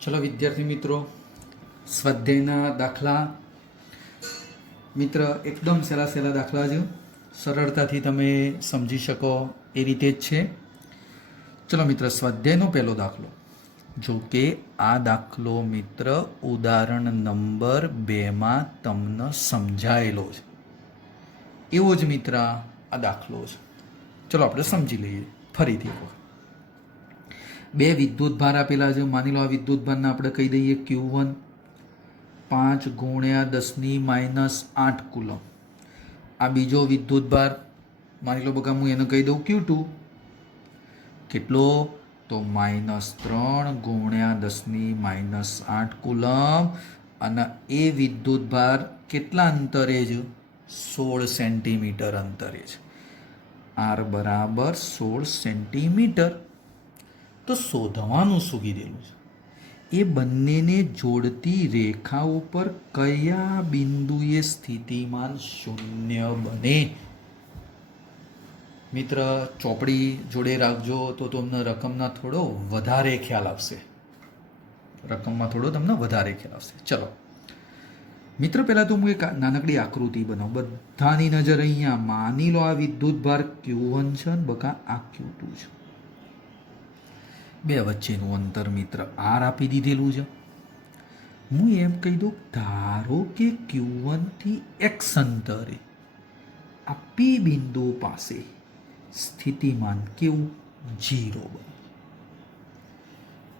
ચલો વિદ્યાર્થી મિત્રો, સ્વાધ્યાયના દાખલા મિત્ર એકદમ સહેલા સહેલા દાખલા છે, સરળતાથી તમે સમજી શકો એ રીતે જ છે. ચલો મિત્ર, સ્વાધ્યાયનો પહેલો દાખલો જો કે આ દાખલો મિત્ર ઉદાહરણ નંબર 2માં તમને સમજાયેલો છે, એવો જ મિત્ર આ દાખલો છે. ચલો આપણે સમજી લઈએ ફરીથી. બે વિદ્યુત ભાર આપેલા છે. માની લો આ વિદ્યુત ભારને આપણે કહી દઈએ Q1, 5 × 10⁻8 કુલમ. આ બીજો વિદ્યુત ભાર માની લો બકા હું એને કહી દઉં Q2. કેટલો? તો -3 × 10⁻8 કુલમ. અને એ વિદ્યુત ભાર કેટલા અંતરે છે? 16 સેન્ટીમીટર અંતરે છે. R બરાબર 16 સેન્ટીમીટર. તો શોધવાનું શું કીધેલું છે? એ બંનેને જોડતી રેખા ઉપર કયા બિંદુએ સ્થિતિમાન શૂન્ય બને? મિત્ર ચોપડી જોડે રાખજો તો તમને રકમના થોડો વધારે ખ્યાલ આવશે. ચલો મિત્ર, પહેલાં તો હું એક નાનકડી આકૃતિ બનાવું. બધાની નજર અહીંયા. માની લો આ વિદ્યુત ભાર Q1 છે ને બકા આ Q2 છે. બે વચ્ચેનું અંતર મિત્ર R આપી દીધેલું છે. હું એમ કહી દઉં, ધારો કે Q1 થી X અંતરે આ P બિંદુ પાસે સ્થિતિમાન કેવું? 0 બને.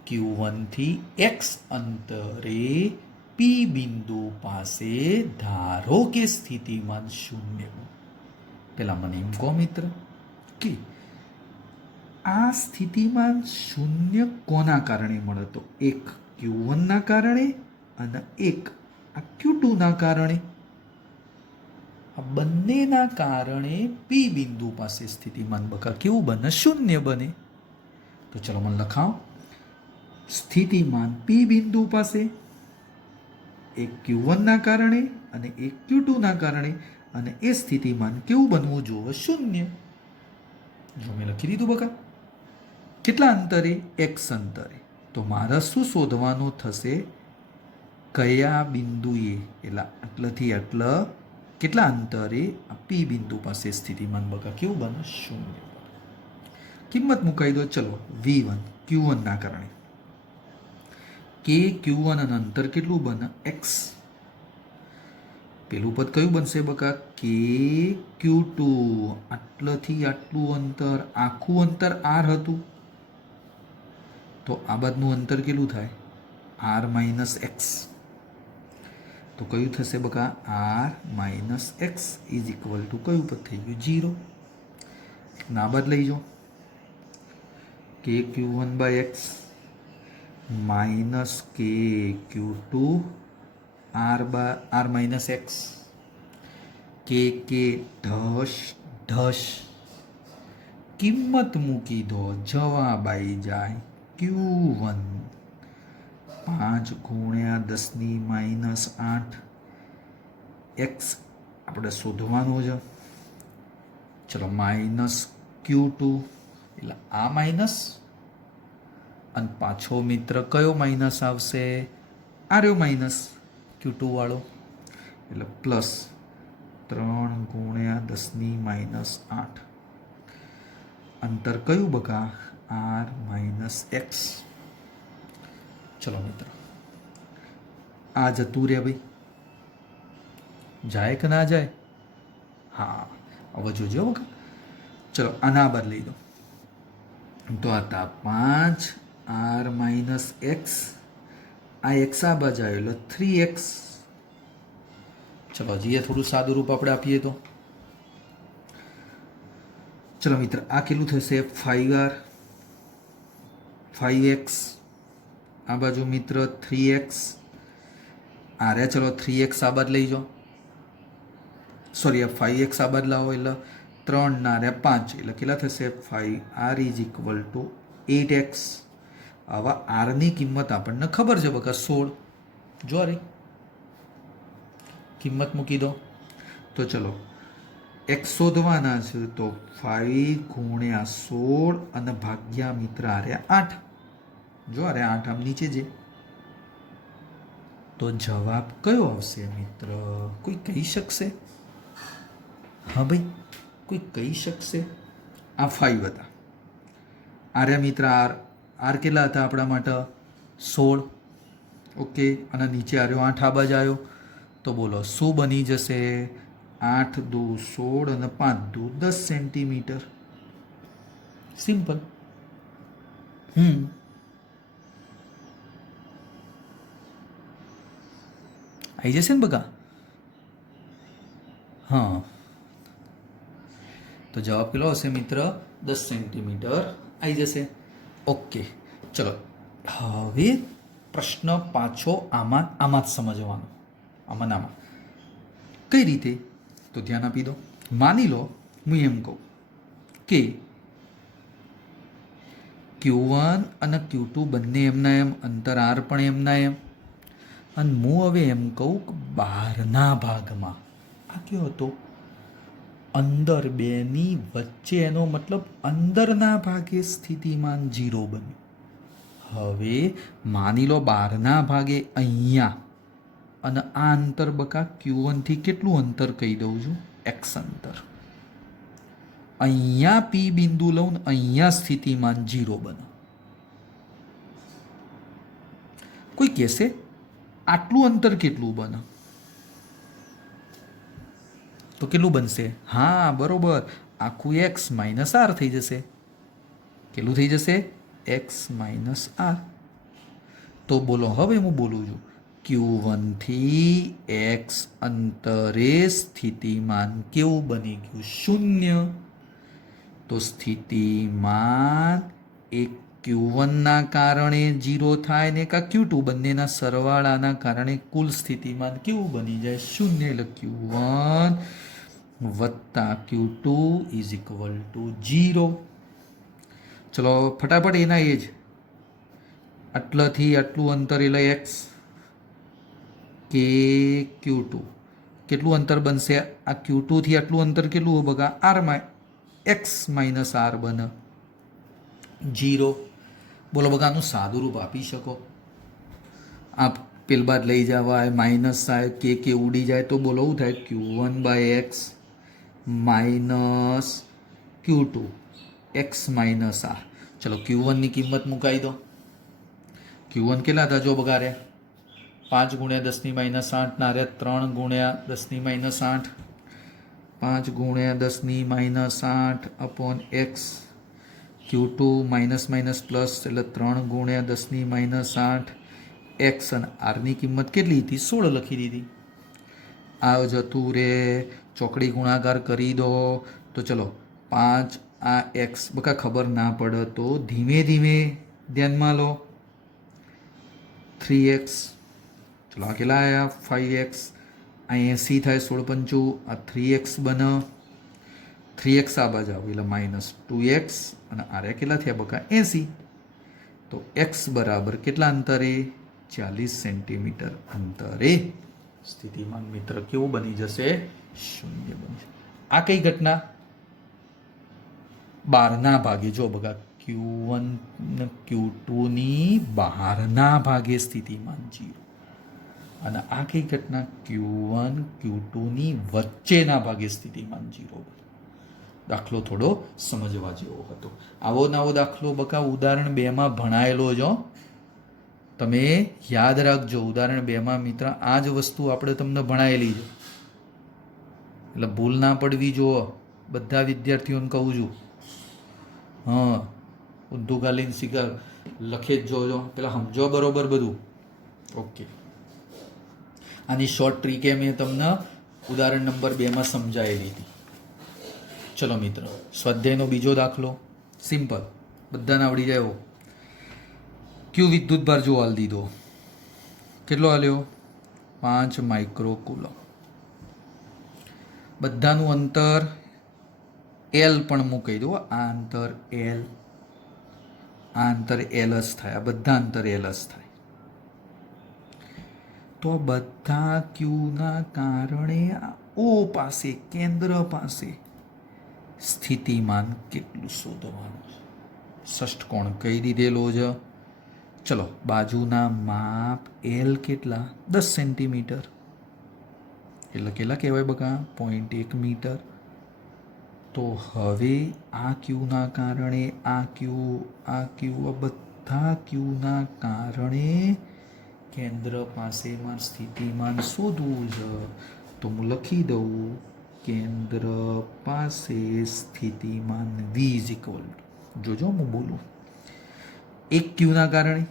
Q1 થી X અંતરે P બિંદુ પાસે ધારો કે સ્થિતિમાન 0 બને. પેલા મને એમ કહો મિત્ર કે આ સ્થિતિમાન 0 કોના કારણે મળે? તો એક Q1 ના કારણે અને એક આ Q2 ના કારણે. આ બંનેના કારણે P બિંદુ પાસે સ્થિતિમાન બકા કેવું બને? 0 બને. તો ચલો મને લખાવો. સ્થિતિમાન P બિંદુ પાસે એક Q1 ના કારણે અને એક Q2 ના કારણે, અને એ સ્થિતિમાન કેવું બનવું જોઈએ? 0. જો મેં લખી દીધું બકા. કેટલા અંતરે? X અંતરે. તો મારે શું શોધવાનું થશે? કયા બિંદુએ, એટલે આટલાથી આટલા કેટલા અંતરે આ P બિંદુ પાસે સ્થિતિમાન બકા કેવું બને? 0. કિંમત મુકાઈ દો. ચલો V1 Q1 ના કારણે, K Q1 અને અંતર કેટલું બને? X. પેલું પદ કયું બનશે બકા? K Q2. આટલાથી આટલું અંતર, આખું અંતર R હતું. તો આ બાજુનું અંતર કેટલું થાય? R - X. તો કયું થશે બકા? R - X is equal to કયું પદ થઈ ગયું? 0. ના બાદ લઈ જાઓ. K Q1/X - K Q2 R - X. K ઢસ. કિંમત મૂકી દો, જવાબ આવી જાય Q1. 5 × 10⁻8 X આપણે શોધવાનું છે. ચલો -Q2 એટલે આ માઇનસ, અને પાછો મિત્ર કયો માઇનસ આવશે? આ રહ્યો માઇનસ Q2 વાળો, એટલે પ્લસ 3 × 10⁻8. અંતર કયું બકા? R - X. ચલો મિત્ર, આ જતું રે ભાઈ. જાય કે ના જાય? હા, હવે જોજો બકા. ચલો આના બાદ લઈ દો. તો આ 5 R - X. આ X આ બાજુ આવ્યો એટલે 3X. ચલો હજી થોડું સાદું રૂપ આપણે આપીએ તો. ચલો મિત્ર, આ કેટલું થશે? 5x. આ બાજુ મિત્ર 3x. આ રે ચલો 3x આ બાદ લઈ જાઓ. સોરી, આ 5x આ બાદ લાવો એટલે 3 ના રે 5 એટલે કેટલા થશે? 5R is equal to 8x. આવા આરની કિંમત આપણને ખબર છે બકા 16. જો રે કિંમત મૂકી દો. તો ચલો x શોધવાના છે. તો 5 × 16 અને ભાગ્યા મિત્ર આરે 8. જો અરે 8 આમ નીચે છે. તો જવાબ કયો આવશે મિત્ર? કોઈ કહી શકશે? હા ભાઈ, કોઈ કહી શકશે? આ 5 હતા. આર્યા મિત્ર આર કેટલા હતા આપણા માટે? 16. ઓકે, અને નીચે આવ્યો 8 આ બાજુ આવ્યો. તો બોલો શું બની જશે? 8 દુ 16 અને 5 દુ 10 સેન્ટીમીટર. સિમ્પલ. આવી જશે ને બગા? હા, તો જવાબ કેટલો હશે મિત્ર? 10 સેન્ટીમીટર આવી જશે. ઓકે, ચલો હવે પ્રશ્ન પાછો આમાં જ સમજવાનો. આમાં કઈ રીતે? તો ધ્યાન આપી દો. માની લો હું એમ કહું કે Q1 અને Q2 બંને એમના એમ, અંતર R પણ એમના એમ, અને હું હવે એમ કહું કે બહારના ભાગમાં આ કયો હતો? અંદર બેની વચ્ચે, એનો મતલબ અંદરના ભાગે સ્થિતિમાન 0 બન્યું. હવે માની લો બહારના ભાગે અહીંયા, અને આ અંતર બકા Q1 થી કેટલું અંતર કહી દઉં છું? X અંતર. અહીંયા P બિંદુ લઉં ને અહીંયા સ્થિતિમાન 0 બને. કોઈ કહેશે આટલું અંતર કેટલું બને? તો કેટલું બનશે? હા બરોબર, આખું x માઇનસ r થઈ જશે. કેટલું થઈ જશે? x minus r. તો બોલો, હવે હું બોલું છું Q1 થી x અંતરે સ્થિતિમાન કેવું બની ગયું? 0. તો સ્થિતિમાન એક Q1 ના કારણે 0 થાય ને કા Q2, બંનેના સરવાળાના કારણે કુલ સ્થિતિમાન કેવું બની જાય? 0. એટલે Q1 વત્તા Q2 ઇઝ ઇક્વલ ટુ 0. ચલો ફટાફટ એના એ જ આટલાથી આટલું અંતર એટલે x કે Q2 કેટલું અંતર બનશે? આ Q2 થી આટલું અંતર કેટલું બગા? r x માઇનસ r બને 0. બોલો બગા, આનું સાદું રૂપ આપી શકો? આ પેલ બાદ લઈ જવાય, માઇનસ થાય, કે ઉડી જાય, તો બોલો શું થાય? Q1 by x minus Q2 x minus r. ચલો Q1 ની કિંમત મુકાઈ દો. Q1 કેટલા હતા? જો બગા રે 5 ગુણ્યા 10 ની માઇનસ 8 ના રે 3 ગુણ્યા 10 ની માઇનસ 8. 5 ગુણ્યા 10 ની minus 8 upon x. Q2 minus minus plus એટલે 3 ગુણ્યા 10 ની માઇનસ 8 x, અને r ની કિંમત કેટલી હતી? 16 લખી દીધી. આ જતું રે, ચોકડી ગુણાકાર કરી દો. તો ચલો 5 આ x બકા ખબર ના પડે તો ધીમે ધીમે ધ્યાનમાં લો. 3x. ચલો આ કેટલા આવ્યા? 5x. આ 80 થાય, 16 પંચું, આ 3x બને. 3x આ બાજુ આવે એટલે માઇનસ 2x, અને આરે કેટલા થયા બકા? 80. તો x બરાબર કેટલા અંતરે? 40 સેન્ટીમીટર અંતરે સ્થિતિમાન મિત્ર કેવું બની જશે? 0 બની જશે. આ કઈ ઘટના? બહારના ભાગે. જો બગા Q1 ને Q2 ની બહારના ભાગે સ્થિતિમાન 0. અને આ કઈ ઘટના? Q1 Q2 ની વચ્ચેના ભાગે સ્થિતિમાન 0. દાખલો થોડો સમજવા જેવો હતો. આવો નવો દાખલો બકા ઉદાહરણ 2 માં ભણાયેલો જો. તમે યાદ રાખજો, ઉદાહરણ 2 માં મિત્ર આ જ વસ્તુ આપણે તમને ભણાયેલી છે. એટલે ભૂલ ના પડવી જો. બધા વિદ્યાર્થીઓને કહું છું. હા, ઊંધું ગાલીને શીખા લખે જ જોજો, પેલા સમજો બરોબર બધું. ઓકે, આની શોર્ટ ટ્રીક એ મેં તમને ઉદાહરણ નંબર 2 માં સમજાયેલી હતી. ચલો મિત્ર, સ્વાધ્યાયનો બીજો દાખલો સિમ્પલ, બધાને આવડી જાય એવો. ક્યુ વિદ્યુત ભાર જો હાલ દીધો. કેટલો હાલ્યો? 5 માઇક્રો કુલમ. બધાનું અંતર L પણ મૂકી દો. આ અંતર L, આ અંતર L જ થાય. આ બધા અંતર L જ થાય. તો બધા ક્યુના કારણે O પાસે, કેન્દ્ર પાસે સ્થિતિમાન કેટલું શોધવાનું છે? ષષ્ઠકોણ કહી દીધેલો છે. ચલો બાજુના માપ એલ કેટલા 10 સેન્ટીમીટર એટલે કેટલા કહેવાય બકા 0.1 મીટર. તો હવે આ ક્યુના કારણે આ ક્યુ બધા ક્યુના કારણે કેન્દ્ર પાસેમાં સ્થિતિમાન શોધવું છે. તો હું લખી દઉં કેન્દ્ર પાસે સ્થિતિમાન V ઇઝ ઇક્વલ ટુ, જોજો હું બોલું, એક ક્યુના કારણે,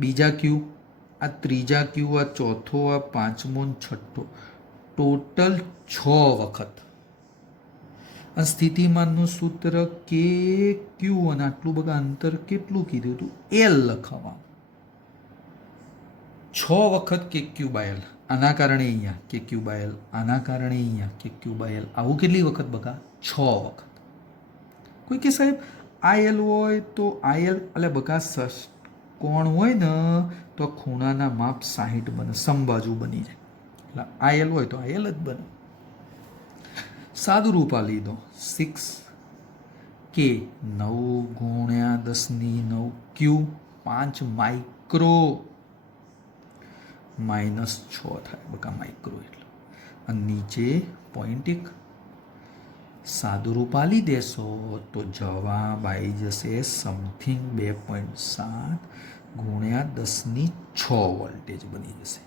બીજા ક્યુ, આ ત્રીજા ક્યુ, આ ચોથો, આ પાંચમો ને છઠ્ઠો, ટોટલ 6 વખત. અને સ્થિતિમાનનું સૂત્ર કે ક્યુ અને આટલું બધા અંતર કેટલું કીધું હતું એલ લખવા, 6 વખત કે ક્યુ બાય એલ, આના કારણે અહીંયા કે ક્યુ બાય એલ, આના કારણે અહીંયા કે ક્યુ બાય એલ, આવું કેટલી વખત બકા 6 વખત. કોઈ કે સાહેબ આ એલ હોય તો આ એલ એટલે બકા કોણ હોય ને તો ખૂણાના માપ 60 બને, સમબાજુ બની જાય. એટલે આ એલ હોય તો આ એલ જ બને. સાદું રૂપ આ લીધો 6 કે 9 ગુણ્યા 10⁹ ક્યુ 5 માઇક્રો -6 થાય બકા માઇક્રો એટલે, અને નીચે 0.1. સાદું રૂપ આલી દેશો તો જવાબ આવી જશે સમથિંગ 2.7 ગુણ્યા 10⁶ વોલ્ટેજ બની જશે.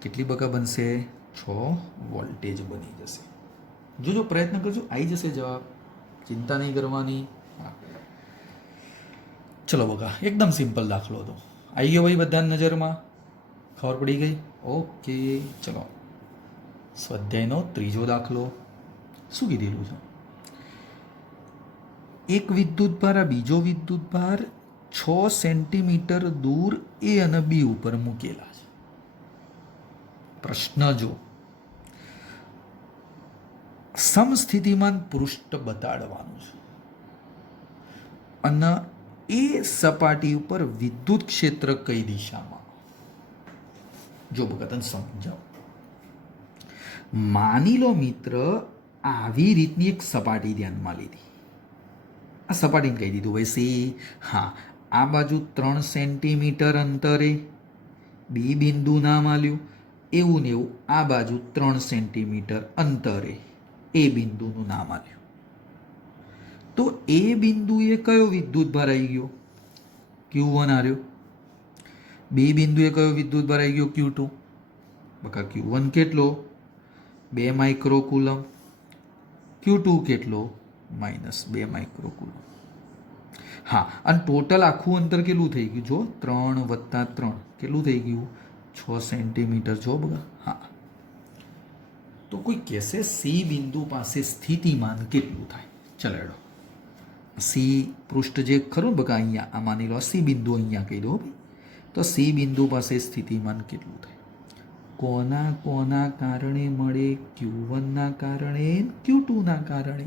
કેટલી બકા બનશે 6 વોલ્ટેજ બની જશે. જોજો પ્રયત્ન કરજો, આવી જશે જવાબ, ચિંતા નહીં કરવાની. ચલો બકા એકદમ સિમ્પલ દાખલો હતો, આવી ગયો ભાઈ બધાની નજરમાં, ખબર પડી ગઈ? ઓકે ચલો સ્વાધ્યાયનો ત્રીજો દાખલો. શું કીધેલું છે? એક વિદ્યુત ભાર આ બીજો વિદ્યુત ભાર 6 સેન્ટીમીટર દૂર એ અને બી ઉપર મૂકેલા છે. પ્રશ્ન જો સમસ્થિતિમાન પૃષ્ઠ બતાડવાનું છે અને એ સપાટી ઉપર વિદ્યુત ક્ષેત્ર કઈ દિશામાં. જો બકા તને સમજાવ. માની લો મિત્ર આવી રીતની એક સપાટી ધ્યાનમાં લીધી, આ સપાટીને કહી દીધું ભાઈ સી. હા, આ બાજુ 3 સેન્ટીમીટર અંતરે બી બિંદુ નામ આલ્યું, એવું ને એવું આ બાજુ 3 સેન્ટીમીટર અંતરે એ બિંદુનું નામ આલ્યું. તો એ બિંદુએ કયો વિદ્યુત ભાર આવી ગયો? Q1 આવ્યો. બી બિંદુએ કયો વિદ્યુત ભાર આવી ગયો? Q2. બકા Q1 કેટલો? 2 માઇક્રોકુલમ. Q2 કેટલો? -2 માઇક્રોકુલમ. હા, અને ટોટલ આખું અંતર કેટલું થઈ ગયું? જો 3 + 3 કેટલું થઈ ગયું? 6 સેન્ટીમીટર. જો બગા. હા, તો કોઈ કહેશે સી બિંદુ પાસે સ્થિતિમાન કેટલું થાય? ચલો સી પૃષ્ઠ જે ખરું ને બકા અહીંયા, આ માની લો સી બિંદુ અહીંયા કહી દો ભાઈ, તો સી બિંદુ પાસે સ્થિતિમાન કેટલું થાય? કોના કોના કારણે મળે? Q1 ના કારણે, Q2 ના કારણે.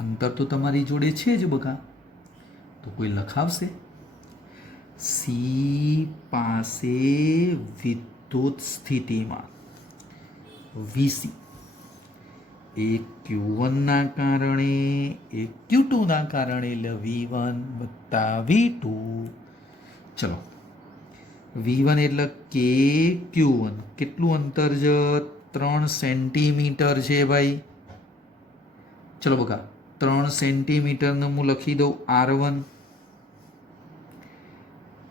અંતર તો તમારી જોડે છે જ બકા, તો કોઈ લખાવશે સી પાસે વિદ્યુત સ્થિતિમાન VC એક Q1 ના કારણે, એક Q2 ના કારણે, એટલે V1 + V2. ચલો V1 એટલે કે Q1 કેટલું અંતર છે? 3 સેન્ટીમીટર છે ભાઈ. ચલો બકા 3 સેન્ટીમીટરને હું લખી દઉં R1.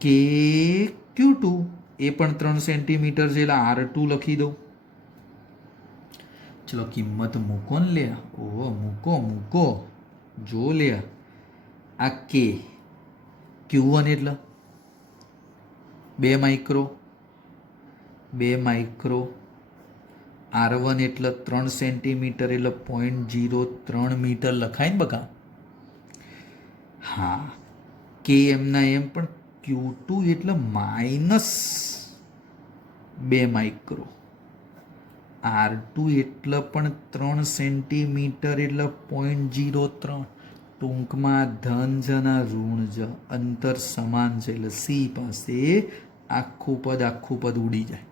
કે Q2 એ પણ 3 સેન્ટીમીટર છે એટલે R2 લખી દઉં. ચલો કિંમત મૂકો ને લે. ઓહો મૂકો જો લે. આ કે Q1 એટલે 2 માઇક્રો, R1 એટલે 3 સેન્ટીમીટર એટલે 0.03 મીટર લખાય ને બકા. હા, કે એમના એમ, પણ Q2 એટલે -2 માઇક્રો, R2 એટલે પણ 3 સેન્ટીમીટર એટલે 0.03. ટૂંકમાં ધન જના ઋણ જ, અંતર સમાન છે એટલે સી પાસે આખું પદ ઉડી જાય,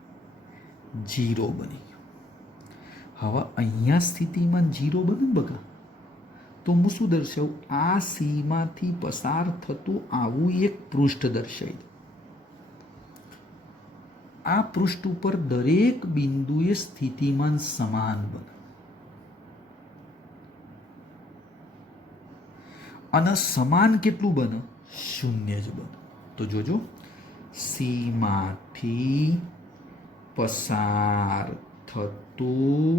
0 બની ગયું. હવે અહીંયા સ્થિતિમાન 0 બને બકા, તો હું શું દર્શાવું? આ સીમાથી પસાર થતું આવું એક પૃષ્ઠ દર્શાવી દઉં. આ પૃષ્ઠ ઉપર દરેક બિંદુએ સ્થિતિમાન સમાન બને અને સમાન કેટલું બને? 0 જ બને. તો જોજો, સીમાથી પસાર થતું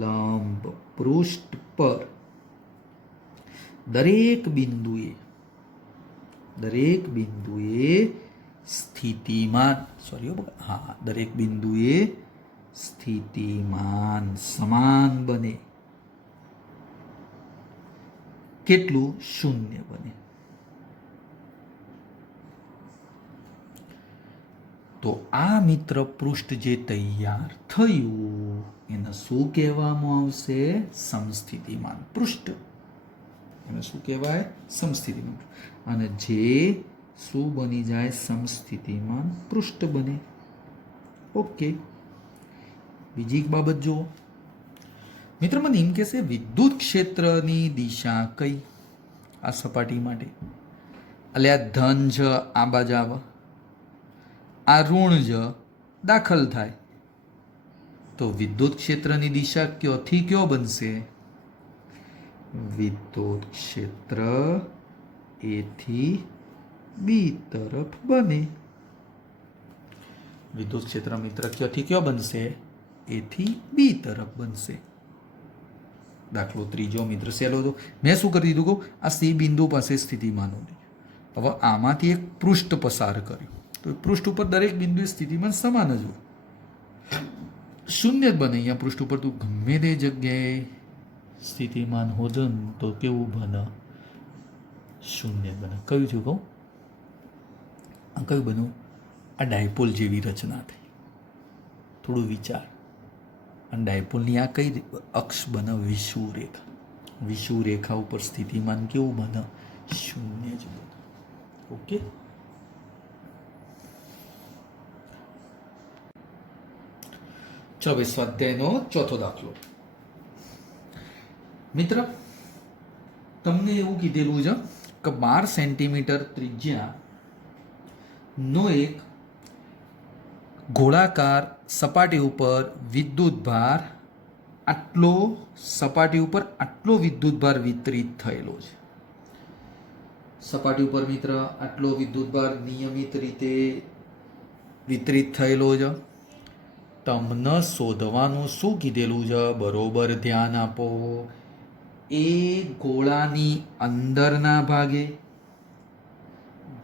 લંબ પૃષ્ઠ પર દરેક બિંદુએ સ્થિતિમાન દરેક બિંદુએ સ્થિતિમાન સમાન બને. કેટલું? 0 બને. તો આ મિત્ર પૃષ્ઠ જે તૈયાર થયું એને શું કહેવામાં આવશે? સમસ્થિતિમાન પૃષ્ઠ. એને શું કહેવાય? સમસ્થિતિમાન. અને જે શું બની જાય? સમસ્થિતિમાન પૃષ્ઠ બને. ઓકે. બીજી એક બાબત જુઓ મિત્ર, મને એમ કહેશે વિદ્યુત ક્ષેત્રની દિશા કઈ આ સપાટી માટે? એટલે આ ધન જ આ બાજુ આવે, આ ઋણ જ દાખલ થાય, તો વિદ્યુત ક્ષેત્રની દિશા ક્યોથી ક્યો બનશે? વિદ્યુત ક્ષેત્ર એ થી બી તરફ બને. વિદ્યુત ક્ષેત્ર મિત્ર ક્યોથી ક્યો બનશે? એ થી બી તરફ બનશે. દાખલો ત્રીજો મિત્ર સહેલો હતો. મેં શું કરી દીધું કહું? આ સી બિંદુ પાસે સ્થિતિમાન હોય. હવે આમાંથી એક પૃષ્ઠ પસાર કર્યું તો પૃષ્ઠ ઉપર દરેક બિંદુએ સ્થિતિમાન સમાન જ હોય, 0 જ બને. અહીંયા પૃષ્ઠ ઉપર તું ગમે તે જગ્યાએ સ્થિતિમાન હોત તો કેવું બને? 0 બને. કયું છું કહું? આ કયું બન્યું? આ ડાયપોલ જેવી રચના થઈ. થોડું વિચાર. અને ડાયપોલની આ કઈ અક્ષ બને? વિષુવરેખા. વિષુવરેખા ઉપર સ્થિતિમાન કેવું બને? 0 જ બને. ઓકે. ચલો ભાઈ, સ્વાધ્યાયનો ચોથો દાખલો. મિત્ર, તમને એવું કીધેલું છે કે 12 સેન્ટીમીટર ત્રિજ્યા નો એક ગોળાકાર સપાટી ઉપર વિદ્યુત ભાર આટલો વિદ્યુત ભાર વિતરિત થયેલો છે. સપાટી ઉપર મિત્ર આટલો વિદ્યુત ભાર નિયમિત રીતે વિતરિત થયેલો છે. તમને શોધવાનું શું કીધેલું છે? બરોબર ધ્યાન આપો. એ ગોળાની અંદરના ભાગે,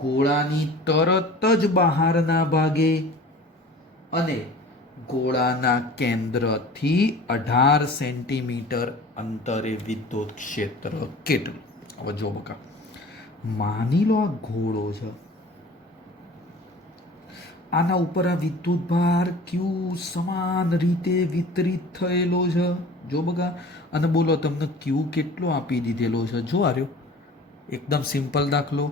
ગોળાની તરત જ બહારના ભાગે અને ગોળાના કેન્દ્રથી 18 સેન્ટીમીટર અંતરે વિદ્યુત ક્ષેત્ર કેટલું? હવે જો બકા, માની લો આ ગોળો છે, આના ઉપર આ વિદ્યુત ભાર ક્યુ સમાન રીતે વિતરિત થયેલો છે. જો બકા, અને બોલો તમને ક્યુ કેટલો આપી દીધેલો છે? જો આર્યો એકદમ સિમ્પલ દાખલો,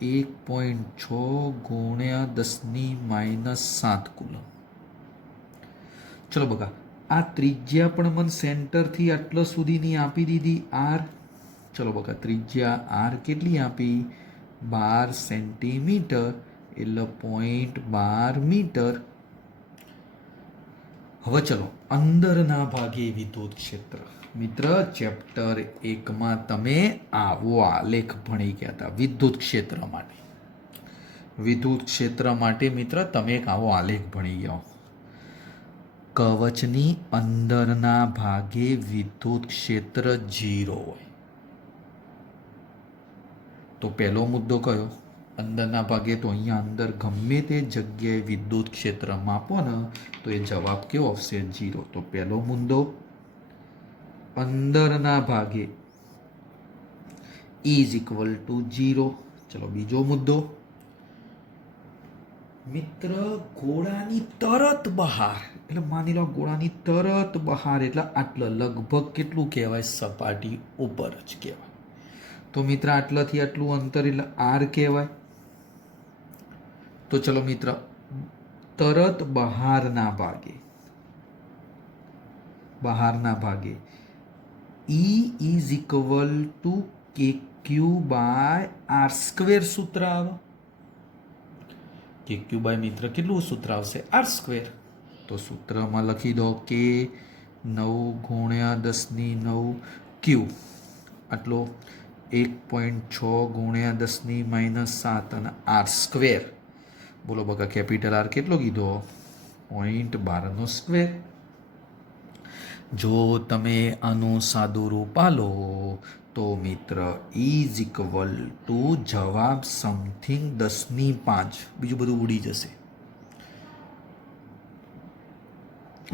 1.6 ગુણ્યા 10⁻7 કુલમ. ચલો બકા, આ ત્રિજ્યા પણ મને સેન્ટરથી આટલા સુધીની આપી દીધી આર. ચલો બકા, ત્રિજ્યા આર કેટલી આપી? 12 સેન્ટીમીટર એટલે 0.12 મીટર. હવે ચલો અંદરના ભાગે વિદ્યુત ક્ષેત્ર. મિત્ર, ચેપ્ટર 1માં તમે આવો આલેખ ભણી ગયા હતા વિદ્યુત ક્ષેત્ર માટે. વિદ્યુત ક્ષેત્ર માટે મિત્ર તમે એક આવો આલેખ ભણી ગયા. કવચની અંદરના ભાગે વિદ્યુત ક્ષેત્ર 0 હોય. તો પહેલો મુદ્દો કયો? અંદરના ભાગે. તો અહીંયા અંદર ગમે તે જગ્યાએ વિદ્યુત ક્ષેત્ર માપો ને તો એ જવાબ કેવો આવશે? 0. તો પહેલો મુદ્દો અંદરના ભાગે ઇઝ ઇક્વલ ટુ 0. ચલો બીજો મુદ્દો મિત્ર, ગોળાની તરત બહાર. એટલે માની લો ગોળાની તરત બહાર એટલે આટલા, લગભગ કેટલું કહેવાય? સપાટી ઉપર જ કહેવાય. તો મિત્ર આટલાથી આટલું અંતર એટલે આર કહેવાય. તો ચલો મિત્ર, તરત બહારના ભાગે ઈ ઇઝ ઇક્વલ ટુ કે ક્યુ બાય આર સ્ક્વેર સૂત્ર આવે. કે ક્યુ બાય મિત્ર કેટલું સૂત્ર આવશે? R square. તો સૂત્રમાં લખી દો કે 9 ગુણ્યા 10⁹ ક્યુ આટલો 1.6 ગુણ્યા 10⁻7 અને આર સ્ક્વેર. બોલો બકા કેપિટલ આર કેટલો કીધો? 0.12 સ્ક્વેર. જો તમે આનું સાદું રૂપ આલો તો મિત્ર ઇઝ ઇક્વલ ટુ જવાબ સમથિંગ 10⁵. બીજું બધું ઉડી જશે.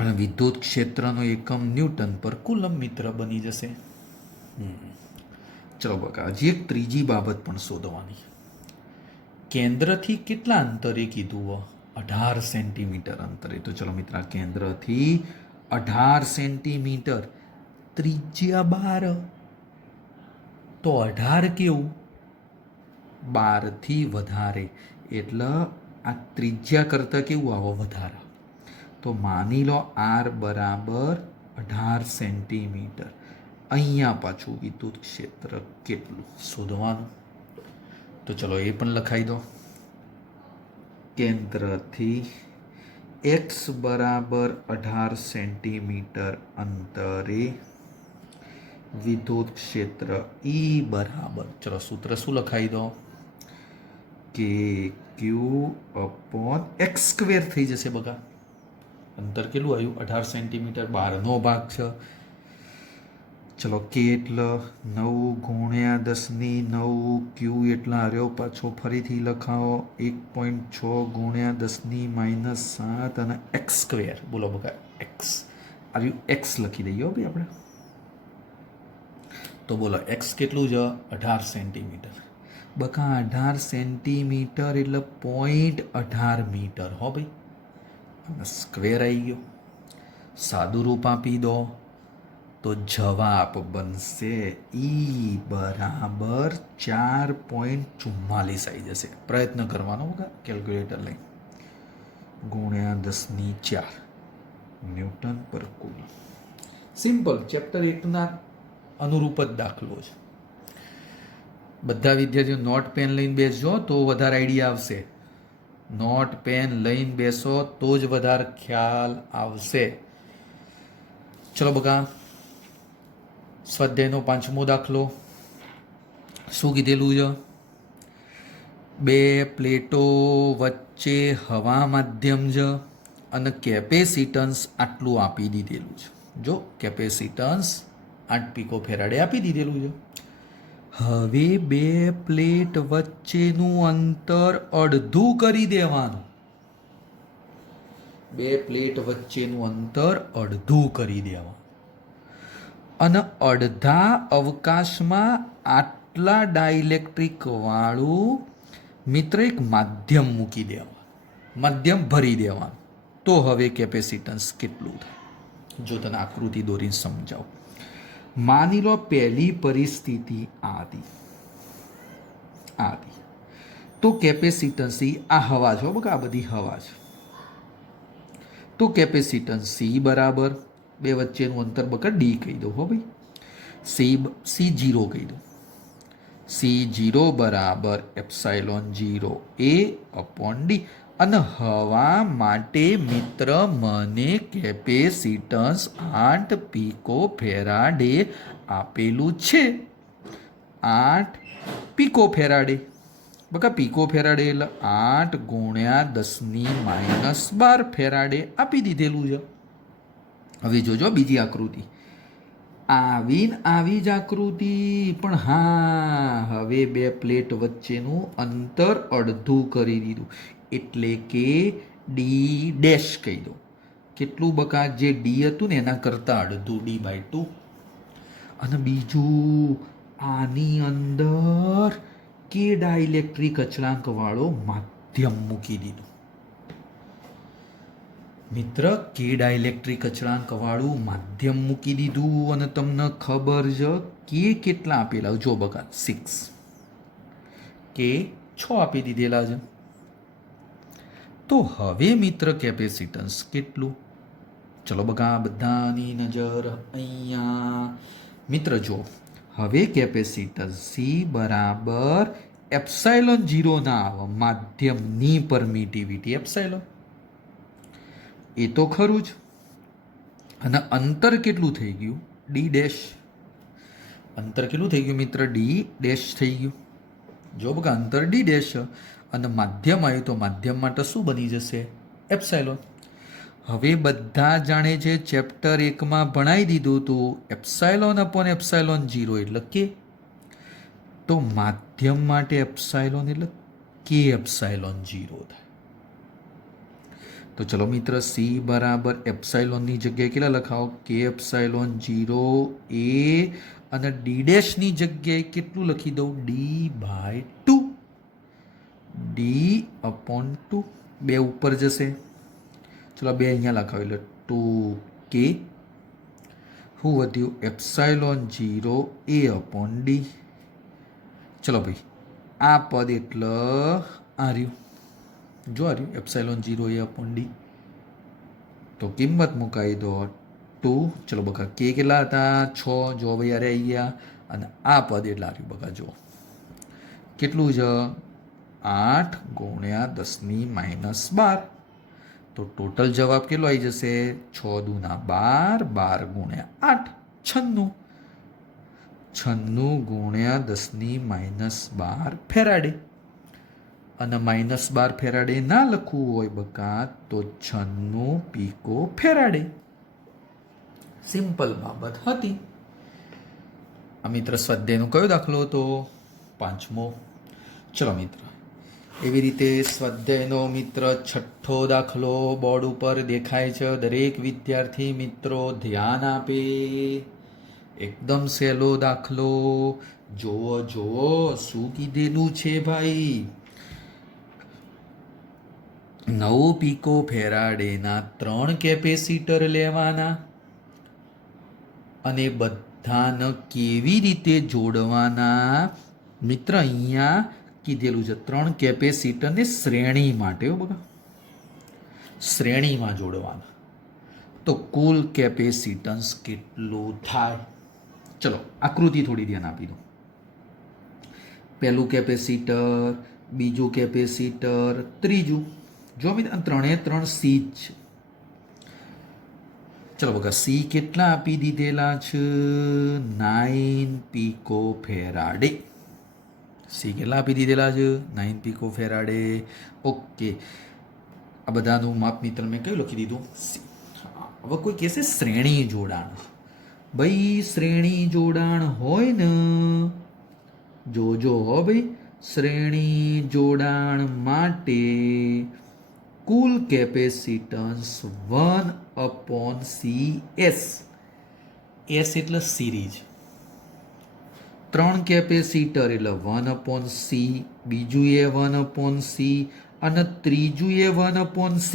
અને વિદ્યુત ક્ષેત્રનો એકમ ન્યૂટન પર કુલમ મિત્ર બની જશે. ચલો બકા હજી એક ત્રીજી બાબત પણ શોધવાની. કેન્દ્રથી કેટલા અંતરે કીધું? 18 સેન્ટીમીટર અંતરે. તો ચલો મિત્ર કેન્દ્રથી 18 સેન્ટીમીટર, ત્રિજ્યા 12. તો 18 કેવું? 12 થી વધારે એટલે આ ત્રિજ્યા કરતાં કેવું આવો? વધારે. તો માની લો આર બરાબર 18 સેન્ટીમીટર. અહીંયા પાછું વિદ્યુત ક્ષેત્ર કેટલું શોધવાનું? તો ચલો એ પણ લખાઈ દો. કેન્દ્રથી x બરાબર 18 સેન્ટીમીટર અંતરે વિદ્યુત ક્ષેત્ર E બરાબર, ચલો સૂત્ર શું લખાઈ દો? કે ક્યુ અપોન એક્સ સ્ક્વેર થઈ જશે બગા. અંતર કેટલું આવ્યું? 18 સેન્ટીમીટર. 12નો ભાગ છે. ચલો કે એટલે 9 ગુણ્યા 10⁹ ક્યુ એટલા આવ્યો. પાછો ફરીથી લખાવો 1.6 ગુણ્યા 10⁻7 અને એક્સ સ્ક્વેર. બોલો બકા એક્સ આવ્યું. એક્સ લખી દઈએ ભાઈ આપણે. તો બોલો એક્સ કેટલું છે? 18 સેન્ટીમીટર. બકા 18 સેન્ટીમીટર એટલે 0.18 મીટર. હો ભાઈ. અને સ્ક્વેર આવી ગયો. સાદું રૂપ આપી દો તો જવાબ બનશે ઈ બરાબર 4.44 આવી જશે. પ્રયત્ન કરવાનો બકા કેલ્ક્યુલેટર લઈ. ગુણ્યા 10⁴ ન્યૂટન પર કુલમ. સિમ્પલ. ચેપ્ટર 1ના અનુરૂપ જ દાખલો છે. બધા વિદ્યાર્થીઓ નોટ પેન લઈને બેસજો તો વધારે આઈડિયા આવશે. નોટ પેન લઈને બેસો તો જ વધારે ખ્યાલ આવશે. ચલો બકા સ્વાધ્યાયનો 5મો દાખલો. શું કીધેલું છે? બે પ્લેટો વચ્ચે હવા માધ્યમ છે અને કેપેસિટન્સ આટલું આપી દીધેલું છે. જો કેપેસિટન્સ 8 પીકો ફેરાડે આપી દીધેલું છે. હવે બે પ્લેટ વચ્ચેનું અંતર અડધું કરી દેવાનું. બે પ્લેટ વચ્ચેનું અંતર અડધું કરી દેવાનું અને અડધા અવકાશમાં આટલા ડાઇલેક્ટ્રિક વાળું મિત્ર એક માધ્યમ મૂકી દેવાનું. માધ્યમ ભરી દેવાનું. તો હવે કેપેસિટન્સ કેટલું થાય? જો તને આકૃતિ દોરીને સમજાવું. માની લો પહેલી પરિસ્થિતિ આદિ. તો કેપેસિટન્સ આ હવા છે બકા. આ બધી હવા છે. તો કેપેસિટન્સ સી બરાબર બે વચ્ચેનું અંતર બકા ડી કહી દો. હો ભાઈ. C0 કહી દો. C0 બરાબર ε0 A અપોન ડી. અને હવા માટે મિત્ર મને કેપેસિટન્સ 8 પીકો ફેરાડે આપેલું છે. 8 પીકો ફેરાડે. બકા પીકો ફેરાડે એટલે 8 ગુણ્યા 10⁻12 ફેરાડે આપી દીધેલું છે. હવે જોજો બીજી આકૃતિ. આવી જ આકૃતિ પણ હા હવે બે પ્લેટ વચ્ચેનું અંતર અડધું કરી દીધું એટલે કે ડી ડેશ કહી દો. કેટલું બકા? જે ડી હતું ને એના કરતાં અડધું, D/2. અને બીજું આની અંદર કે ડાઇલેક્ટ્રિક અચળાંક વાળો માધ્યમ મૂકી દીધું. મિત્ર કે ડાઇલેક્ટ્રિક અચળાંક વાળું માધ્યમ મૂકી દીધું અને તમને ખબર છે કે કેટલા આપેલા? જો બકા 6 કે 6 આપી દીધેલા છે. તો હવે મિત્ર કેપેસિટન્સ કેટલું? ચલો બકા બધાની નજર અહીંયા. મિત્ર જો હવે કેપેસિટન્સ સી બરાબર એપ્સાઇલોન 0 ના આવે માધ્યમની પરમિટિવિટી એપ્સાઇલોન, એ તો ખરું જ. અને અંતર કેટલું થઈ ગયું? D dash. અંતર કેટલું થઈ ગયું મિત્ર? ડી ડેશ થઈ ગયું. જો બકા અંતર ડી ડેશ અને માધ્યમ આવ્યું તો માધ્યમ માટે શું બની જશે? એપ્સાઇલોન. હવે બધા જાણે છે ચેપ્ટર 1માં ભણાવી દીધું હતું એપ્સાઇલોન અપોન એપ્સાઇલોન 0 એટલે કે, તો માધ્યમ માટે એપ્સાઇલોન એટલે કે એપ્સાઇલોન 0 થાય. તો ચલો મિત્ર સી બરાબર એપ્સાઇલોનની જગ્યાએ કેટલા લખાવો? કે એપ્સાઇલોન 0 એ, અને ડી ડેશની જગ્યાએ કેટલું લખી દઉં? D by 2. D upon 2. 2 ઉપર જશે, ચલો 2 અહીંયા લખાવી લો. 2 કે શું વધ્યું? એપ્સાઇલોન 0 એ અપોન ડી. ચલો ભાઈ આ પદ એટલે આ રહ્યું, જો આ રહ્યું એપ્સાઇલોન 0 એ અપોન ડી. તો કિંમત મુકાઈ દો 2. ચલો બકા કે કેટલા હતા? 6. જો ભાઈ અરે આવી ગયા. અને આ પદ એટલે આવ્યું બકા જો કેટલું છે? 8 ગુણ્યા 10⁻12. તો ટોટલ જવાબ કેટલો આવી જશે? 6 દુના 12, 12 ગુણ્યા 8 96. 96 ગુણ્યા 10⁻12 ફેરાડે. અને -12 ફેરાડે ના લખવું હોય બકા તો 96 પીકો ફેરાડે. સિમ્પલ બાબત હતી. આ મિત્ર સ્વાધ્યાયનો કયો દાખલો હતો? 5મો. ચલો મિત્ર એવી રીતે સ્વાધ્યાયનો મિત્ર 6થો દાખલો બોર્ડ ઉપર દેખાય છે. દરેક વિદ્યાર્થી મિત્રો ધ્યાન આપે. એકદમ સહેલો દાખલો. જોવો જોવો શું કીધેલું છે ભાઈ? 9 પીકો ફેરાડેના 3 કેપેસિટર લેવાના અને બધાને કેવી રીતે જોડવાના? મિત્ર અહીંયા કીધેલું છે 3 કેપેસિટરને શ્રેણી માટે બघा શ્રેણીમાં જોડવાના. તો કુલ કેપેસિટન્સ કેટલું થાય? ચલો આકૃતિ થોડી ધ્યાન આપી દો. પહેલું કેપેસિટર, બીજું કેપેસિટર, ત્રીજું. જો મિત્ર 3 સી જ છે. ચલો બघा સી કેટલા આપી દીધેલા છે? 9 પીકો ફેરાડે. સી કેટલા આપી દીધેલા છે? 9 પીકો ફેરાડે. ઓકે, આ બધાનું માપ મિત્ર મેં કયું લખી દીધું? સી. હવે કોઈ કહેશે શ્રેણી જોડાણ. ભાઈ શ્રેણી જોડાણ હોય ને, જોજો હો ભાઈ, શ્રેણી જોડાણ માટે કુલ કેપેસિટન્સ 1/CS. એસ એટલે સિરીઝ. 3 કેપેસિટર એટલે 1/C, બીજું એ 1/C અને ત્રીજું એ 1/C.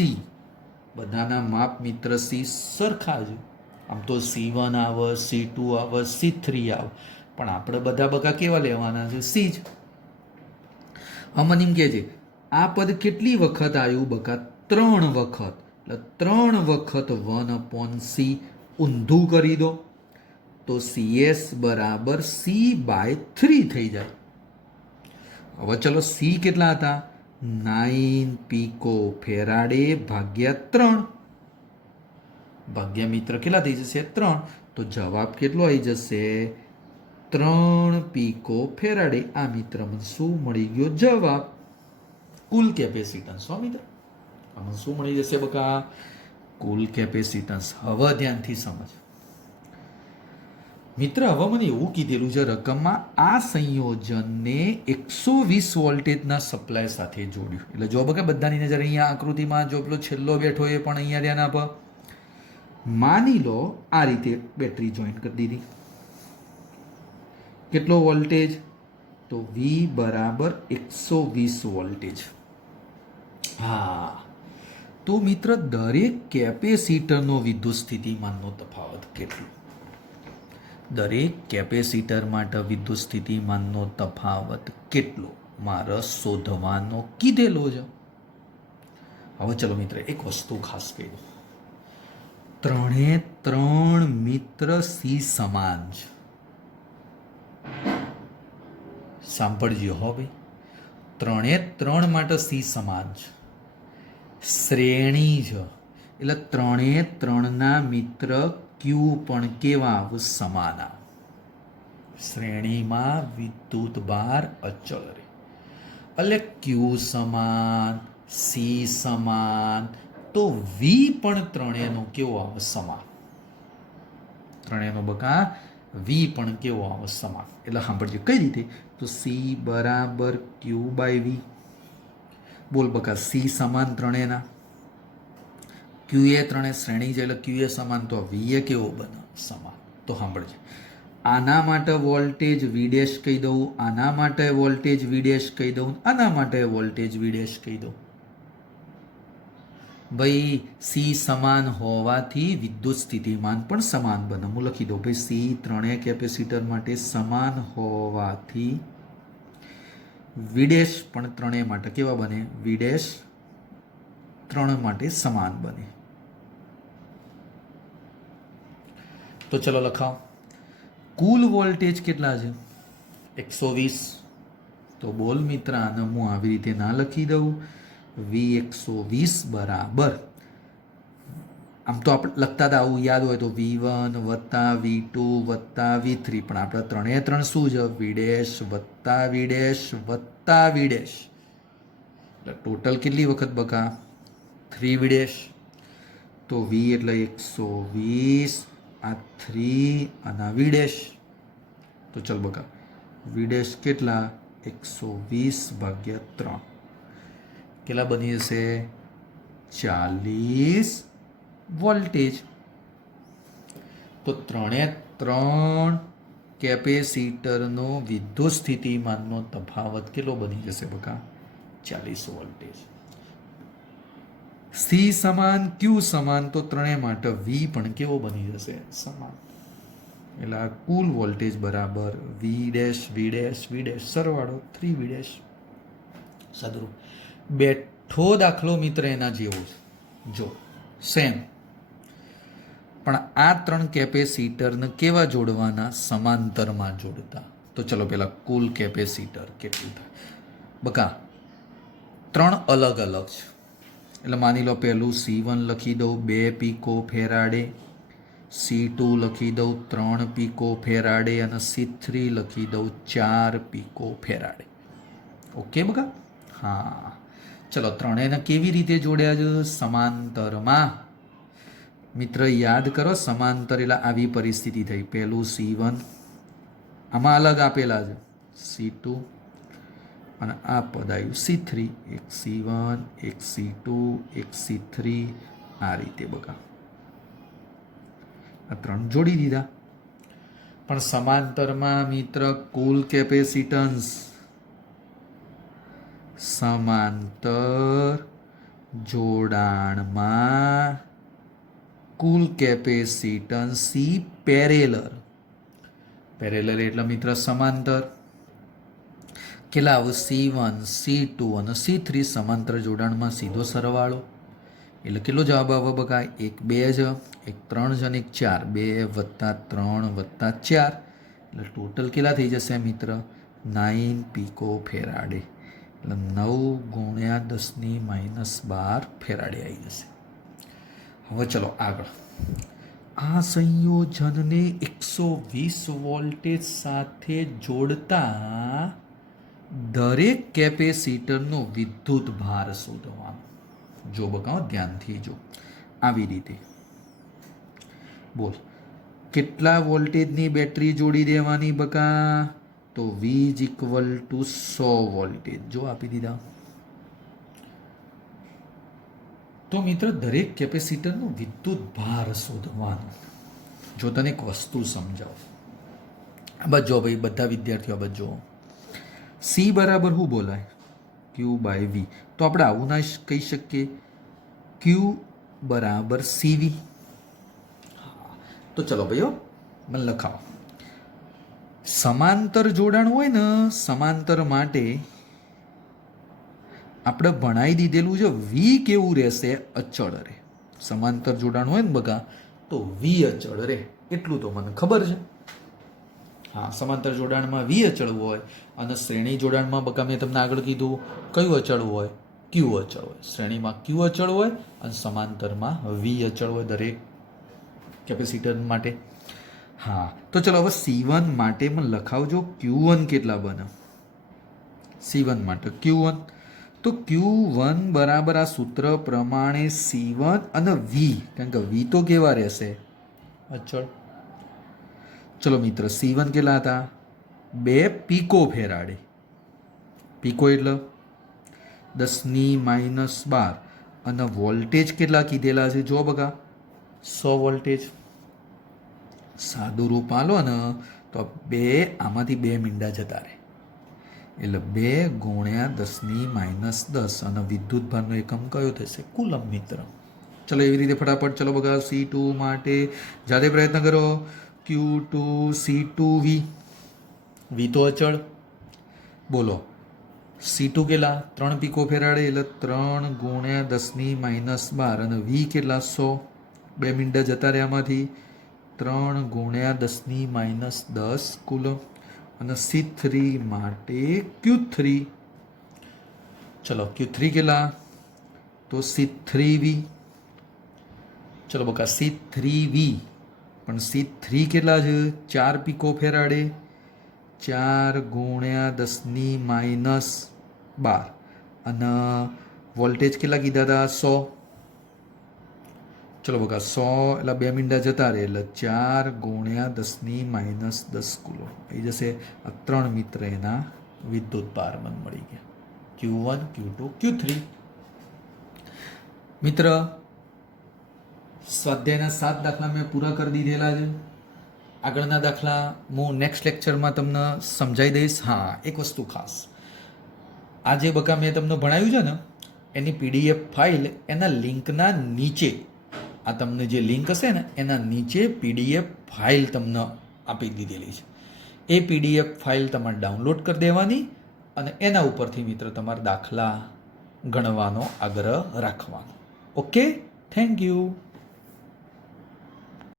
બધાના માપ મિત્ર સી સરખા છે. આમ તો C1 આવે, C2 આવે, C3 આવે, પણ આપણે બધા બકા કેવા લેવાના છે? સી જ. મને એમ કહે છે આ પદ કેટલી વખત આવ્યું બકા? 3 વખત. એટલે 3 વખત 1/C ઊંધું કરી દો તો CS બરાબર C/3 થઈ જાય. હવે ચલો સી કેટલા હતા? 9 પીકો ફેરાડે ભાગ્યા 3. ભાગ્યા મિત્ર કેટલા થઈ જશે? 3. તો જવાબ કેટલો આવી જશે? 3 પીકો ફેરાડે. આ મિત્ર મને શું મળી ગયો? જવાબ. કુલ કેપેસિટન્સ. હો મિત્ર આમાં શું મળી જશે બકા? કુલ કેપેસિટન્સ. હવે ધ્યાનથી સમજ મિત્ર. હવે મને એવું કીધેલું છે રકમમાં આ સંયોજનને 120 વોલ્ટેજના સપ્લાય સાથે જોડ્યું. એટલે જો બકા બધાની નજર અહીંયા આકૃતિમાં જો પેલો છેલ્લો બેઠો એ પણ અહીંયા ધ્યાન આપો. માની લો આ રીતે બેટરી જોઈન્ટ કરી દીધી. કેટલો વોલ્ટેજ? તો V બરાબર 120 વોલ્ટેજ. હા, તો મિત્ર દરેક કેપેસિટરનો વિદ્યુત સ્થિતિમાનનો તફાવત કેટલો? દરેક કેપેસિટર માટે વિદ્યુત સ્થિતિમાનનો તફાવત કેટલો મારે શોધવાનો કીધેલો છે. હવે ચલો મિત્ર એક વસ્તુ ખાસ કહી દો. 3 મિત્ર સી સમાન છે. સાંભળજો હો ભાઈ, 3 એ 3 માટે સી સમાન છે, શ્રેણી છે એટલે 3 એ 3ના મિત્ર ક્યુ પણ કેવા આવે? સમાન આવે. શ્રેણીમાં વિદ્યુત ભાર અચળ રહે એટલે ક્યુ સમાન, સી સમાન, તો વી પણ 3નો કેવો આવે? સમાન. 3નો બકા વી પણ કેવો આવે? સમાન. એટલે સાંભળજો કઈ રીતે, તો સી બરાબર ક્યુ બાય વી. બોલ બકા, સી સમાન 3ના, ક્યુ એ 3 શ્રેણી છે એટલે ક્યુ એ સમાન, તો વી એ કેવો બને? સમાન. તો સાંભળજો, આના માટે વોલ્ટેજ વી ડેશ કહી દઉં, આના માટે વોલ્ટેજ વી ડેશ કહી દઉં, આના માટે વોલ્ટેજ વી ડેશ કહી દઉં. ભાઈ સી સમાન હોવાથી વિદ્યુત સ્થિતિમાન પણ સમાન બને. હું લખી દઉં ભાઈ, સી 3 કેપેસિટર માટે સમાન હોવાથી વી ડેશ પણ 3 માટે કેવા બને? વી ડેશ 3 માટે સમાન બને. તો ચલો લખાવો, કુલ વોલ્ટેજ કેટલા છે? 120. તો બોલ મિત્ર, આને હું આવી રીતે ના લખી દઉં, વી 120 બરાબર, આમ તો આપણે લખતા હતા આવું યાદ હોય તો V1 વત્તા V2 વત્તા V3, પણ આપણે 3 એ 3 શું છે? વી ડેશ વત્તા વી ડેશ વત્તા વી ડેશ, એટલે ટોટલ કેટલી વખત બકા? 3 વી ડેશ. તો વી એટલે 120, આ 3 અને આ વી ડેશ. તો ચલ બકા, વી ડેશ કેટલા? 120 ભાગ્યા 3 કેટલા બની જશે? 40 વોલ્ટેજ. તો 3 એ 3 કેપેસિટરનો વિદ્યુત સ્થિતિમાનનો તફાવત કેટલો બની જશે બકા? 40 વોલ્ટેજ. સી સમાન ક્યુ સમાન, તો 3 માટે વી પણ કેવો બની જશે? સમાન. એટલે આ કુલ વોલ્ટેજ બરાબર વી ડેશ વી ડેશ વી ડેશ સરવાળો 3 વી ડેશ. સાદું બેઠો દાખલો મિત્ર એના જેવો છે, જો સેમ, પણ આ 3 કેપેસિટરને કેવા જોડવાના? સમાંતરમાં જોડતા. તો ચલો પેલા કુલ કેપેસિટર કેટલું થાય બકા? 3 અલગ અલગ છે એટલે માની લો પહેલું C1 લખી દઉં 2 પીકો ફેરાડે, C2 લખી દઉં 3 પીકો ફેરાડે અને C3 લખી દઉં 4 પીકો ફેરાડે. ઓકે બકા? હા ચલો, 3ને કેવી રીતે જોડ્યા છે? સમાંતરમાં. મિત્ર યાદ કરો, સમાંતર એટલે આવી પરિસ્થિતિ થઈ, પહેલું C1 આમાં અલગ આપેલા છે, C2 અને આ પદ આવ્યું C3, એક C1 એક C2 એક C3, આ રીતે બકા આ 3 જોડી દીધા. પણ સમાંતરમાં મિત્ર કુલ કેપેસિટન્સ, સમાંતર જોડાણમાં કુલ કેપેસિટન્સ સી પેરેલર, પેરેલર એટલે મિત્ર સમાંતર, કેટલા આવે? C1 C2 અને C3 સમાંતર જોડાણમાં સીધો સરવાળો, એટલે કેટલો જવાબ આવે બકા? 1 2 છે, 1 3 છે અને 1 4, 2 વત્તા 3 વત્તા 4, એટલે ટોટલ કેટલા થઈ જશે મિત્ર? 9 પીકો ફેરાડે, એટલે 9 ગુણ્યા 10⁻12 ફેરાડે આવી જશે. હવે ચલો આગળ, આ સંયોજનને 120 વોલ્ટેજ સાથે જોડતા દરેક કેપેસિટરનો વિદ્યુત ભાર શોધવાનો. જો બકાઓ ધ્યાનથી જો, આવી રીતે બોલ, કેટલા વોલ્ટેજની બેટરી જોડી દેવાની બકા? તો V = 100 વોલ્ટેજ જો આપી દીધા. તો મિત્ર દરેક કેપેસિટરનો વિદ્યુત ભાર શોધવાનો. જો તને એક વસ્તુ સમજાવું, આ બાજુ જો ભાઈ, બધા વિદ્યાર્થીઓ આ બાજુ જો, સી બરાબર શું બોલાય? ક્યુ બાય વી. તો આપણે આવું ના કહી શકીએ, ક્યુ બરાબર સીવી. તો ચલો ભાઈઓ મને લખાવો, સમાંતર જોડાણ હોય ને, સમાંતર માટે આપણે ભણાવી દીધેલું છે વી કેવું રહેશે? અચળ રહે. સમાંતર જોડાણ હોય ને બગા, તો વી અચળ રહે, એટલું તો મને ખબર છે. હા, સમાંતર જોડાણમાં વી અચળ હોય અને શ્રેણી જોડાણમાં બકા મેં તમને આગળ કીધું કયું અચળ હોય? ક્યુ અચળ હોય. શ્રેણીમાં ક્યુ અચળ હોય અને સમાંતરમાં વી અચળ હોય દરેક કેપેસિટર માટે. હા, તો ચલો હવે C1 માટે મને લખાવજો Q1 કેટલા બને. C1 માટે Q1, તો Q1 બરાબર આ સૂત્ર પ્રમાણે C1 અને V, કારણ કે V તો કેવા રહેશે? અચળ. ચલો મિત્ર, C1 કેટલા હતા? 2 પીકો ફેરાડે. પીકો એટલે 10⁻12 અને વોલ્ટેજ કેટલા કીધેલા છે? જો બકા 100 વોલ્ટેજ. સાદું રૂપ આલો ને તો 2 આમાંથી 2 મીંડા જતા રહે એટલે 2 ગુણ્યા 10⁻10 અને વિદ્યુત ભારનો એકમ કયો થશે? કુલમ મિત્ર. ચલો એવી રીતે ફટાફટ ચલો બગા C2 માટે જાતે પ્રયત્ન કરો. Q2 C2V, V તો અચળ. બોલો C2 કેટલા? 3 પીકો ફેરાડે એટલે 3 ગુણ્યા 10⁻12 અને V કેટલા? 100. 2 મીંડા જતા રહ્યા આમાંથી 3 ગુણ્યા 10⁻10 કુલમ. અને C3 માટે Q3. ચલો Q3 કેટલા? તો C3V. ચલો બકા C3V, પણ C3 કેટલા છે? 4 પીકો ફેરાડે. 4 ગુણ્યા 10⁻12 અને વોલ્ટેજ કેટલા કીધા હતા? 100. ચલો બકા 100 એટલે 2 મીંડા જતા રહે એટલે 4 ગુણ્યા 10⁻10 કુલો આવી જશે. આ 3 મિત્ર એના વિદ્યુત ભાર મને મળી ગયા. Q1, Q2, Q3. મિત્ર, સ્વાધ્યાયના 7 દાખલા મેં પૂરા કરી દીધેલા છે. આગળના દાખલા હું નેક્સ્ટ લેક્ચરમાં તમને સમજાવી દઈશ. હા, એક વસ્તુ ખાસ, આ જે બકા મેં તમને ભણાવ્યું છે ને એની PDF ફાઇલ એના લિંકના નીચે, આ તમને જે લિંક હશે ને એના નીચે PDF ફાઇલ તમને આપી દીધેલી છે. એ PDF ફાઇલ તમારે ડાઉનલોડ કરી દેવાની અને એના ઉપરથી મિત્ર તમારા દાખલા ગણવાનો આગ્રહ રાખવાનો. Okay, thank you.